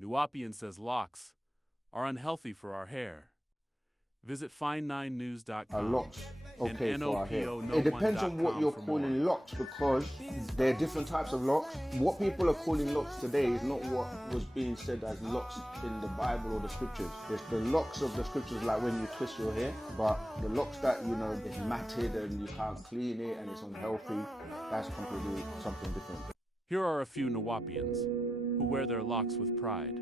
Nuwaupian says locks are unhealthy for our hair. Visit Are fine9news.com locks and okay for our hair? It depends on what NOPO1.com you're for calling more. locks, because there are different types of locks. What people are calling locks today is not what was being said as locks in the Bible or the scriptures. It's the locks of the scriptures, like when you twist your hair, but the locks that, you know, is matted and you can't clean it and it's unhealthy, that's completely something different. Here are a few Nuwaupians who wear their locks with pride.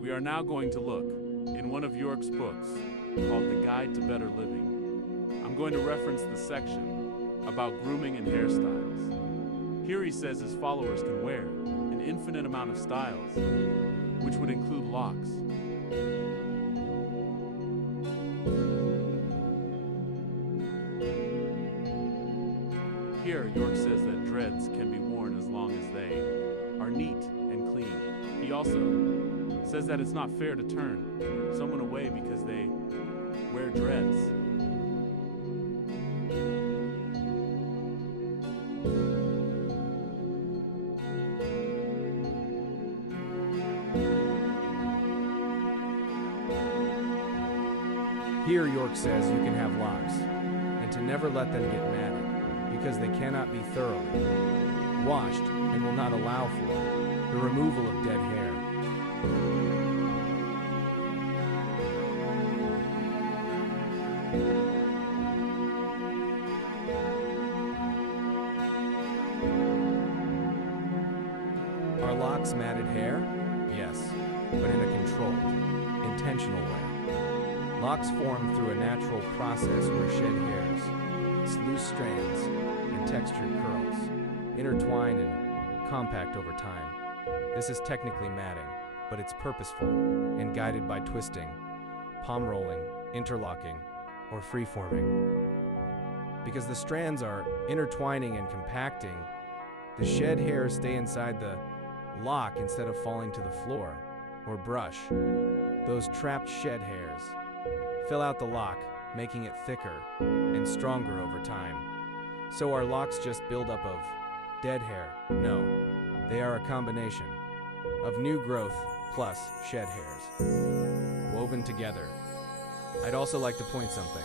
We are now going to look in one of York's books called The Guide to Better Living. I'm going to reference the section about grooming and hairstyles. Here he says his followers can wear an infinite amount of styles, which would include locks. Here, York says that dreads can be worn as long as they are neat and clean. He also says that it's not fair to turn someone away because they wear dreads. Here York says you can have locks, and to never let them get matted, because they cannot be thoroughly washed and will not allow for the removal of dead hair. Are locks matted hair? Yes, but in a controlled, intentional way. Locks form through a natural process where shed hairs, loose strands, and textured curls intertwine and compact over time. This is technically matting, but it's purposeful and guided by twisting, palm rolling, interlocking, or free-forming. Because the strands are intertwining and compacting, the shed hairs stay inside the lock instead of falling to the floor or brush. Those trapped shed hairs fill out the lock, making it thicker and stronger over time. So are locks just buildup of dead hair? No, they are a combination of new growth plus shed hairs, woven together. I'd also like to point something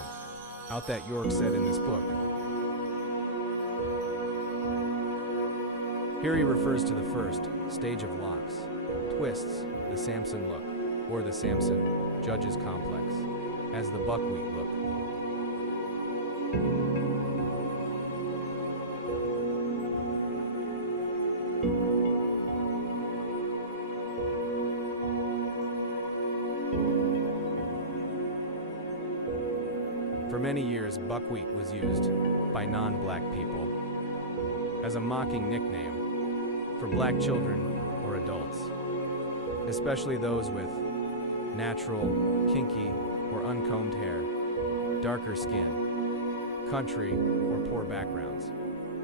out that York said in this book. Here he refers to the first stage of locks, twists, the Samson look, or the Samson Judges Complex, as the buckwheat look. For many years, buckwheat was used by non-black people as a mocking nickname for black children or adults, especially those with natural, kinky, or uncombed hair, darker skin, country, or poor backgrounds.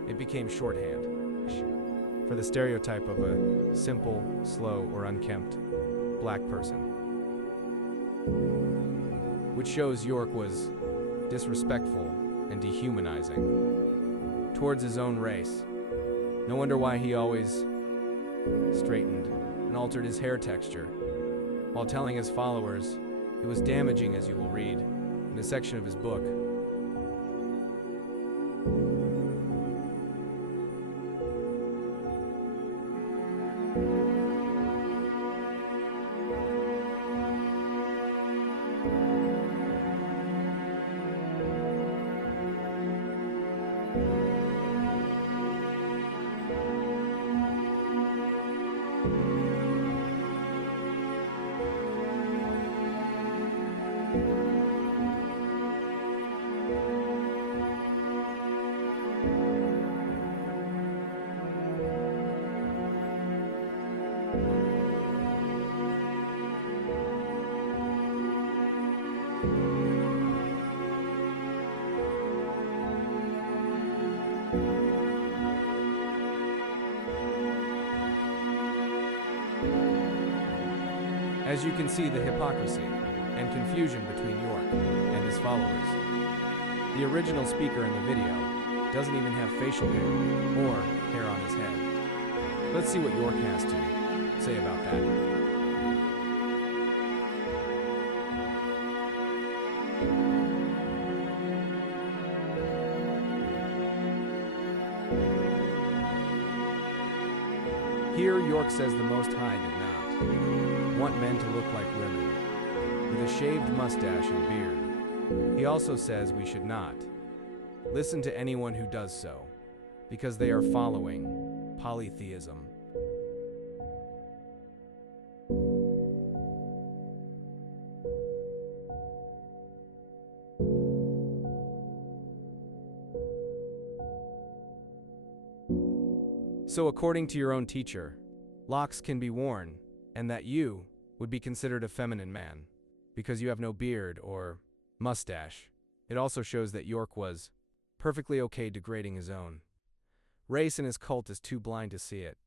It became shorthand for the stereotype of a simple, slow, or unkempt black person, which shows York was disrespectful and dehumanizing towards his own race. No wonder why he always straightened and altered his hair texture, while telling his followers it was damaging, as you will read in a section of his book. As you can see, the hypocrisy and confusion between York and his followers. The original speaker in the video doesn't even have facial hair or hair on his head. Let's see what York has to say about that. Here, York says the Most High did not want men to look like women, with a shaved mustache and beard. He also says we should not listen to anyone who does so, because they are following polytheism. So according to your own teacher, locks can be worn, and that you would be considered a feminine man, because you have no beard or mustache. It also shows that York was perfectly okay degrading his own race, and his cult is too blind to see it.